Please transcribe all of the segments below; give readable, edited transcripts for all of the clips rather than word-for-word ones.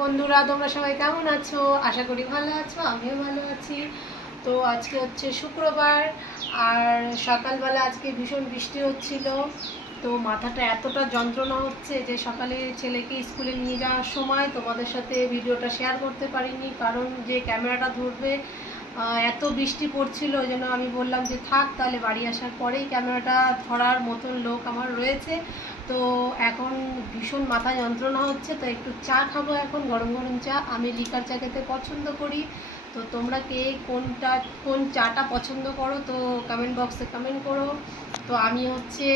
বন্ধুরা তোমরা সবাই কেমন আছো? আশা করি ভালো আছো, আমিও ভালো আছি। তো আজকে হচ্ছে শুক্রবার আর সকালবেলা আজকে ভীষণ বৃষ্টি হচ্ছিল। তো মাথাটা এতটা যন্ত্রণা হচ্ছে যে সকালে ছেলেকে স্কুলে নিয়ে যাওয়ার সময় তোমাদের সাথে ভিডিওটা শেয়ার করতে পারিনি, কারণ যে ক্যামেরাটা ধরবে এত বৃষ্টি পড়ছিল। ওই জন্য আমি বললাম যে থাক, তাহলে বাড়ি আসার পরেই ক্যামেরাটা ধরার মতন লোক আমার রয়েছে। তো এখন ভীষণ মাথা যন্ত্রণা হচ্ছে, তো একটু চা খাবো এখন, গরম গরম চা। আমি লিকার চা খেতে পছন্দ করি। তো তোমরা কে কোন চাটা পছন্দ করো তো কমেন্ট বক্সে কমেন্ট করো। তো আমি হচ্ছে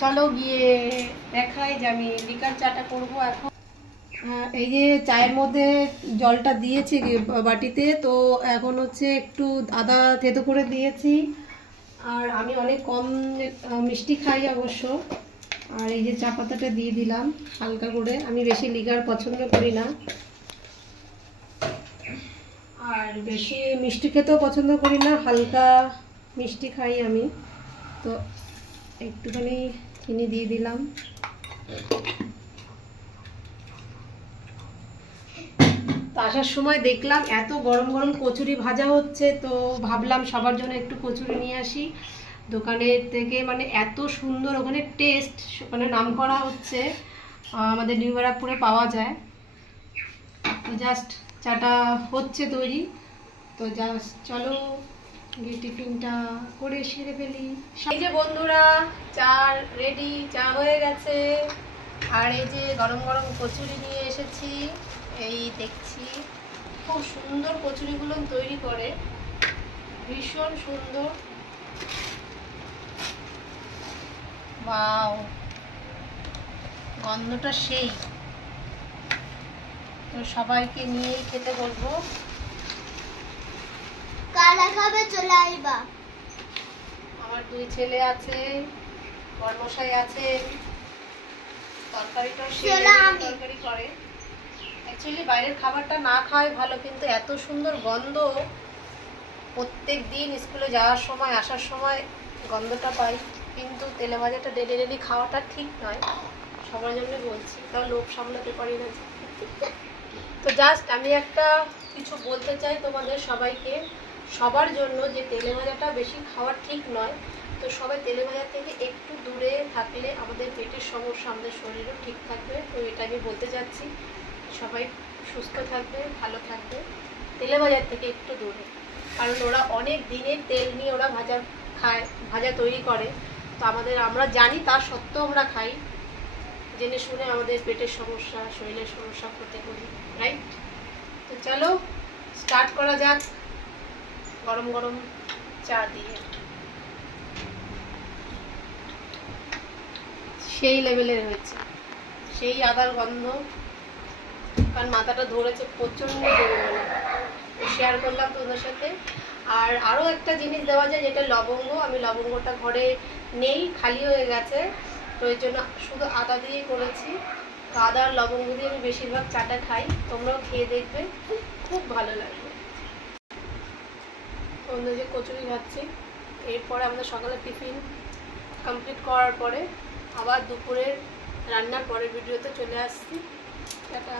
চলো গিয়ে দেখাই যে আমি লিকার চাটা করবো এখন। এই যে চায়ের মধ্যে জলটা দিয়েছি বাটিতে, তো এখন হচ্ছে একটু আদা থেতো করে দিয়েছি। আর আমি অনেক কম মিষ্টি খাই অবশ্য। আর এই যে চা পাতাটা দিয়ে দিলাম হালকা করে, আমি বেশি লিকার পছন্দ করি না আর বেশি মিষ্টি খেতেও পছন্দ করি না, হালকা মিষ্টি খাই আমি। তো একটুখানি চিনি দিয়ে দিলাম। তো আসার সময় দেখলাম এত গরম গরম কচুরি ভাজা হচ্ছে, তো ভাবলাম সবার জন্য একটু কচুরি নিয়ে আসি দোকানের থেকে। মানে এত সুন্দর ওখানে টেস্ট, ওখানে নাম করা হচ্ছে, আমাদের নিউ ব্যারাকপুরে পাওয়া যায়। তো জাস্ট চাটা হচ্ছে তৈরি, তো জাস্ট চলো গিয়ে টিফিনটা করে সেরে ফেলি। এই যে বন্ধুরা চা রেডি, চা হয়ে গেছে। আর এই যে গরম গরম কচুরি নিয়ে এসেছি, এই দেখছি খুব সুন্দর কচুরিগুলো তৈরি করে, ভীষণ সুন্দর। ওয়াও, গন্ধটা সেই। তো সবাইকে নিয়েই খেতে বলবো। কারা খাবে চলে আইবা। আমার দুই ছেলে আছে, বড়মশাই আছে, তরকারিটা তরকারি করে। অ্যাকচুয়ালি বাইরের খাবারটা না খাওয়াই ভালো, কিন্তু এত সুন্দর গন্ধ, প্রত্যেক দিন স্কুলে যাওয়ার সময় আসার সময় গন্ধটা পাই। কিন্তু তেলে ভাজাটা ডেলি ডেলি খাওয়াটা ঠিক নয়, সবার জন্য বলছি, তাও লোভ সামলাতে পারি না। তো জাস্ট আমি একটা কিছু বলতে চাই তোমাদের সবাইকে, সবার জন্য, যে তেলে ভাজাটা বেশি খাওয়া ঠিক নয়। তো সবাই তেলে ভাজা থেকে একটু দূরে থাকলে আমাদের পেটের সমস্যা, আমাদের শরীরও ঠিক থাকবে। তো এটা আমি বলতে চাচ্ছি, সবাই সুস্থ থাকবে, ভালো থাকবে, তেলে ভাজার থেকে একটু দূরে। কারণ ওরা অনেক দিনের তেল নিয়ে ওরা ভাজা খায়, ভাজা তৈরি করে। তো আমরা জানি, তা সত্ত্বেও আমরা খাই, জেনে শুনে আমাদের পেটের সমস্যা, শরীরের সমস্যা করতে করি, রাইট? তো চলো স্টার্ট করা যাক গরম গরম চা দিয়ে। সেই লেভেলের হয়েছে, সেই আদার গন্ধ, কারণ মাথাটা ধরেছে প্রচণ্ড জোরে, শেয়ার করলাম তোদের সাথে। আর আরও একটা জিনিস দেওয়া যায়, যেটা লবঙ্গ। আমি লবঙ্গটা ঘরে নেই, খালি হয়ে গেছে, তো এই জন্য শুধু আদা দিয়েই করেছি। তো আদা আর লবঙ্গ দিয়ে আমি বেশিরভাগ চাটা খাই, তোমরাও খেয়ে দেখবে, খুব ভালো লাগবে। অন্য যে কচুরি খাচ্ছি, এরপরে আমাদের সকালে টিফিন কমপ্লিট করার পরে আবার দুপুরের রান্নার পরের ভিডিওতে চলে আসছি। টাটা।